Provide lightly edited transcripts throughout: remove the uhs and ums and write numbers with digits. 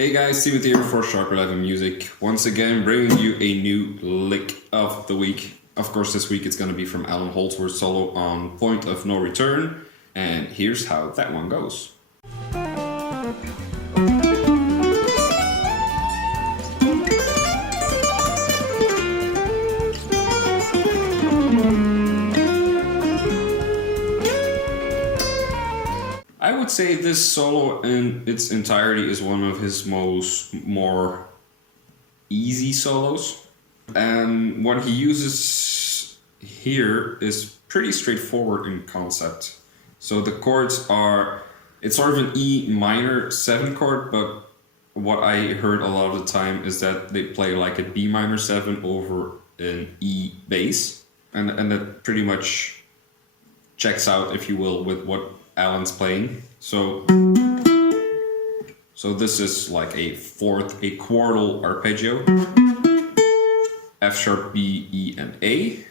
Hey guys, Steven here for Sharper Live and Music. Once again, bringing you a new lick of the week. Of course, this week it's going to be from Allan Holdsworth solo on Point of No Return. And here's how that one goes. I would say this solo in its entirety is one of his more easy solos. And what he uses here is pretty straightforward in concept. So the chords are, it's sort of an E minor 7 chord, but what I heard a lot of the time is that they play like a B minor 7 over an E bass. And that pretty much checks out, if you will, with what Allan's playing. So this is like a quartal arpeggio. F sharp, B, E, and A.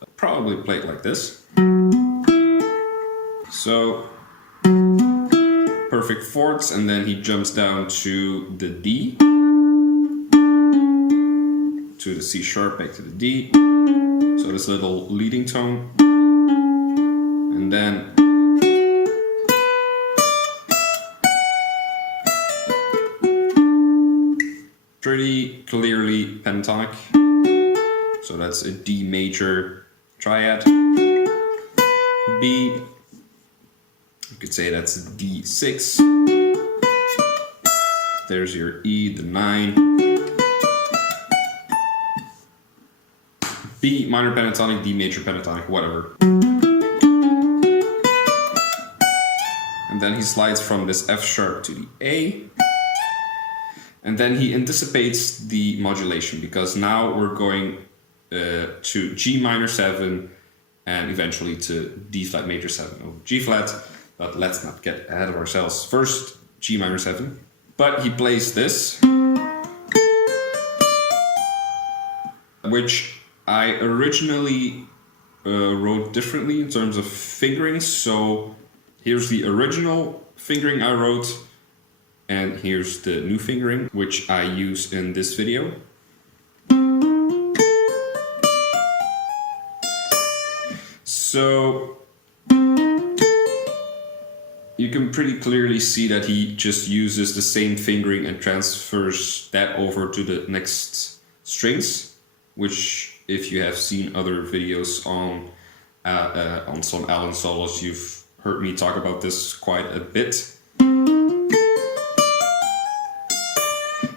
I'll probably play it like this. So perfect fourths, and then he jumps down to the D, to the C sharp, back to the D. So this little leading tone. And then pretty clearly pentatonic. So that's a D major triad. B, you could say that's a D6. There's your E, the 9. B minor pentatonic, D major pentatonic, whatever. And then he slides from this F sharp to the A. And then he anticipates the modulation, because now we're going to G minor 7 and eventually to D flat major 7 over G flat. But let's not get ahead of ourselves. First, G minor 7. But he plays this, which I originally wrote differently in terms of fingering. So here's the original fingering I wrote, and here's the new fingering, which I use in this video. So you can pretty clearly see that he just uses the same fingering and transfers that over to the next strings, which, if you have seen other videos on some Allan solos, you've heard me talk about this quite a bit.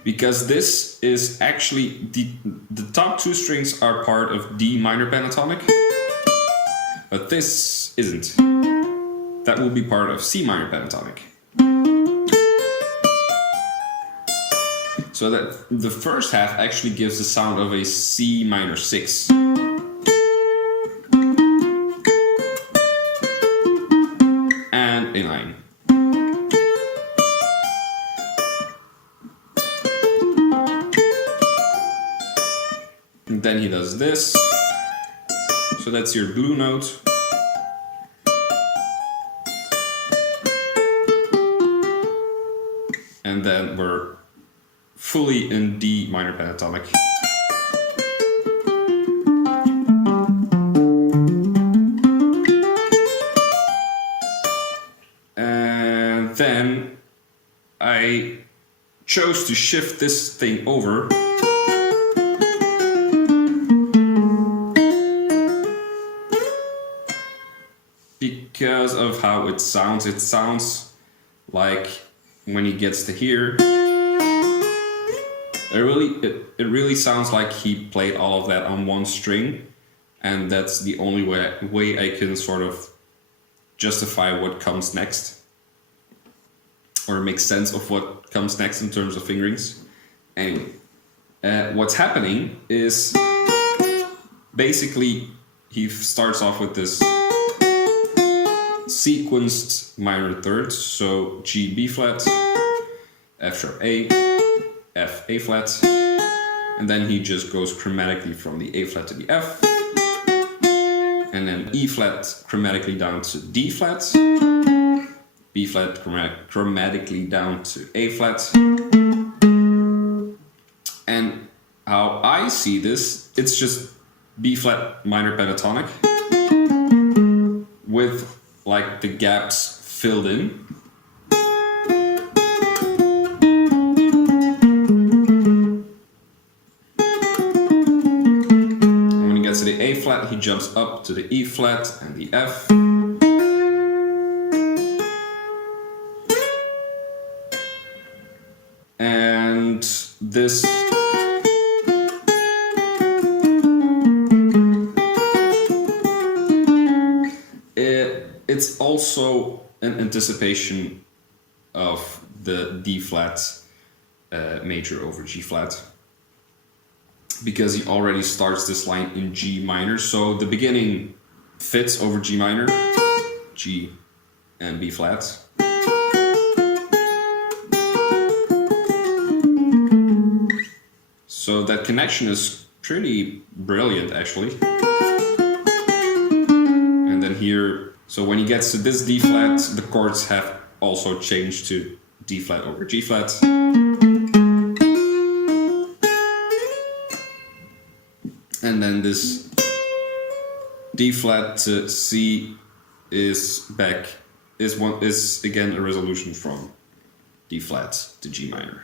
Because this is actually, the top 2 strings are part of D minor pentatonic, but this isn't. That will be part of C minor pentatonic. So that the first half actually gives the sound of a C minor 6. And a 9. And then he does this. So that's your blue note. And then we're fully in D minor pentatonic. And then I chose to shift this thing over because of how it sounds. It sounds like, when he gets to here, it really sounds like he played all of that on one string, and that's the only way I can sort of justify what comes next, or make sense of what comes next in terms of fingerings. Anyway, what's happening is basically he starts off with this sequenced minor thirds, so G, B flat, F sharp, A, F, A flat, and then he just goes chromatically from the A flat to the F, and then E flat chromatically down to D flat, B flat chromatically down to A flat. And how I see this, it's just B flat minor pentatonic with like the gaps filled in. And when he gets to the A flat, he jumps up to the E flat and the F. And this it's also an anticipation of the D flat major over G flat, because he already starts this line in G minor, so the beginning fits over G minor, G and B flat. So that connection is pretty brilliant actually. And then here, so when he gets to this D flat, the chords have also changed to D flat over G flat. And then this D flat to C is back, is again a resolution from D flat to G minor.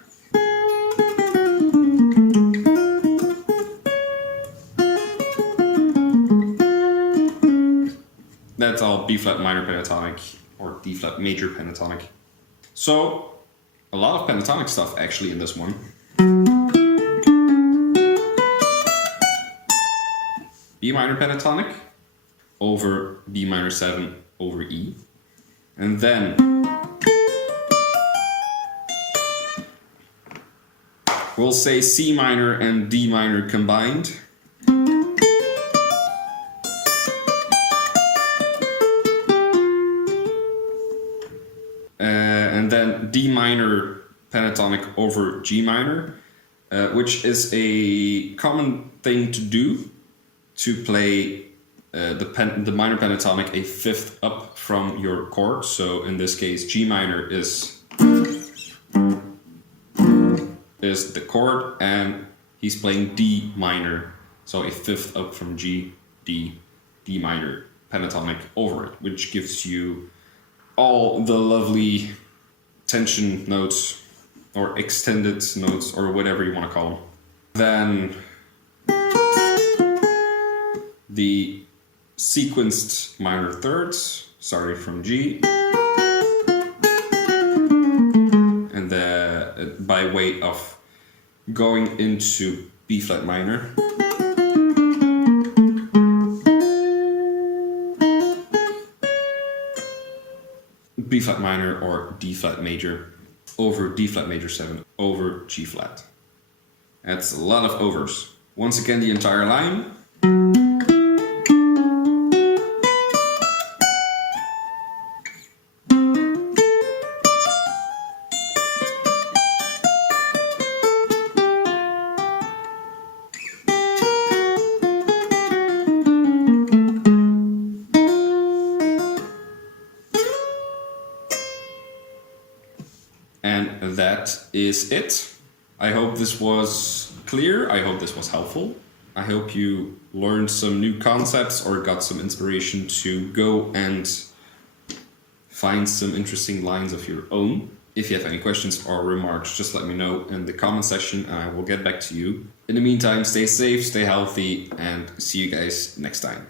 That's all B flat minor pentatonic or D flat major pentatonic. So a lot of pentatonic stuff actually in this one. B minor pentatonic over B minor 7 over E. And then we'll say C minor and D minor combined. And then D minor pentatonic over G minor, which is a common thing to do, to play the minor pentatonic a fifth up from your chord. So in this case, G minor is the chord, and he's playing D minor, so a fifth up from G, D, D minor pentatonic over it, which gives you all the lovely tension notes or extended notes or whatever you want to call them. Then the sequenced minor thirds starting from G, and by way of going into B flat minor. B flat minor or D flat major over D flat major 7 over G flat. That's a lot of overs. Once again, the entire line. And that is it. I hope this was clear. I hope this was helpful. I hope you learned some new concepts or got some inspiration to go and find some interesting lines of your own. If you have any questions or remarks, just let me know in the comment section and I will get back to you. In the meantime, stay safe, stay healthy, and see you guys next time.